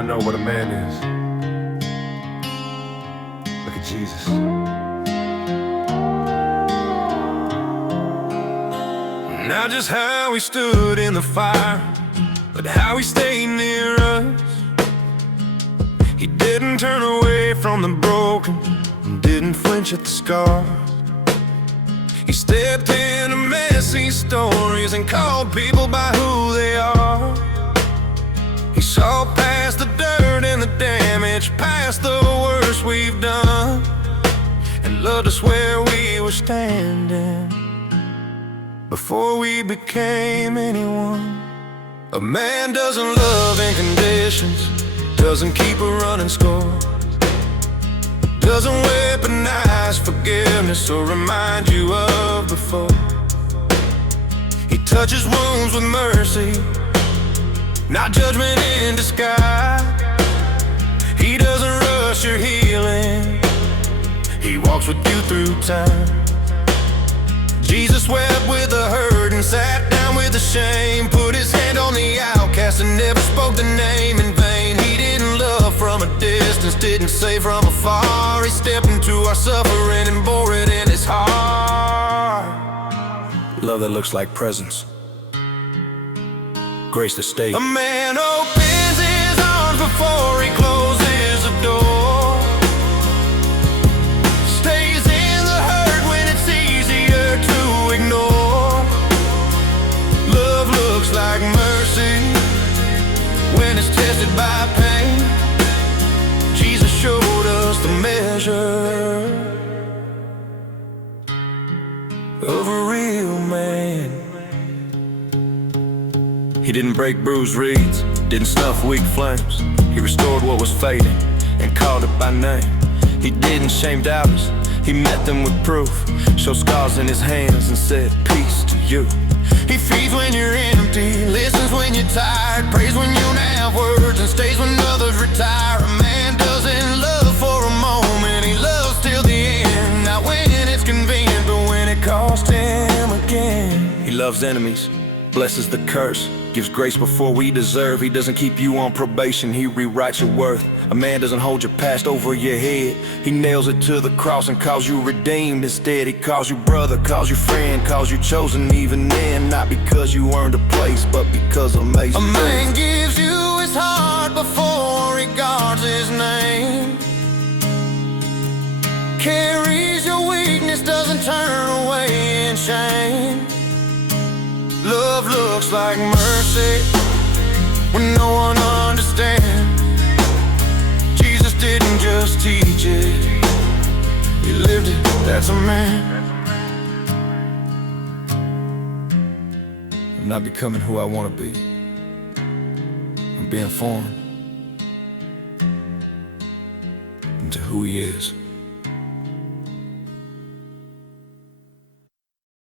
wanna know what a man is? Look at Jesus. Not just how he stood in the fire, but how he stayed near us. He didn't turn away from the broken, and didn't flinch at the scar. He stepped into messy stories and called people by who they are. He saw past the dirt and the damage, past the worst we've done, and loved us where we were standing before we became anyone. A man doesn't love in conditions, doesn't keep a running score, doesn't weaponize forgiveness or remind you of before. He touches wounds with mercy, not judgment in disguise. He doesn't rush your healing, he walks with you through time. Jesus wept with the hurt and sat down with the shame, put his hand on the outcast and never spoke the name in vain. He didn't love from a distance, didn't say from afar. He stepped into our suffering and bore it in his heart. Love that looks like presence, grace that stays. A man opens his arms before he closes the door, stays in the hurt when it's easier to ignore. Love looks like mercy when it's tested by pain. Jesus showed us the measure of a real man. He didn't break bruised reeds, didn't snuff weak flames. He restored what was fading and called it by name. He didn't shame doubters, he met them with proof, showed scars in his hands and said, peace to you. He feeds when you're empty, listens when you're tired, prays when you don't have words, and stays when others retire. A man doesn't love for a moment, he loves till the end. Not when it's convenient, but when it costs him again. He loves enemies, blesses the curse, gives grace before we deserve. He doesn't keep you on probation, he rewrites your worth. A man doesn't hold your past over your head, he nails it to the cross and calls you redeemed instead. He calls you brother, calls you friend, calls you chosen even then. Not because you earned a place, but because amazing. A man gives you his heart before he guards his name, carries your weakness, doesn't turn away in shame. Love looks like mercy when no one understands. Jesus didn't just teach it, he lived it, that's a man. I'm not becoming who I want to be, I'm being formed into who he is.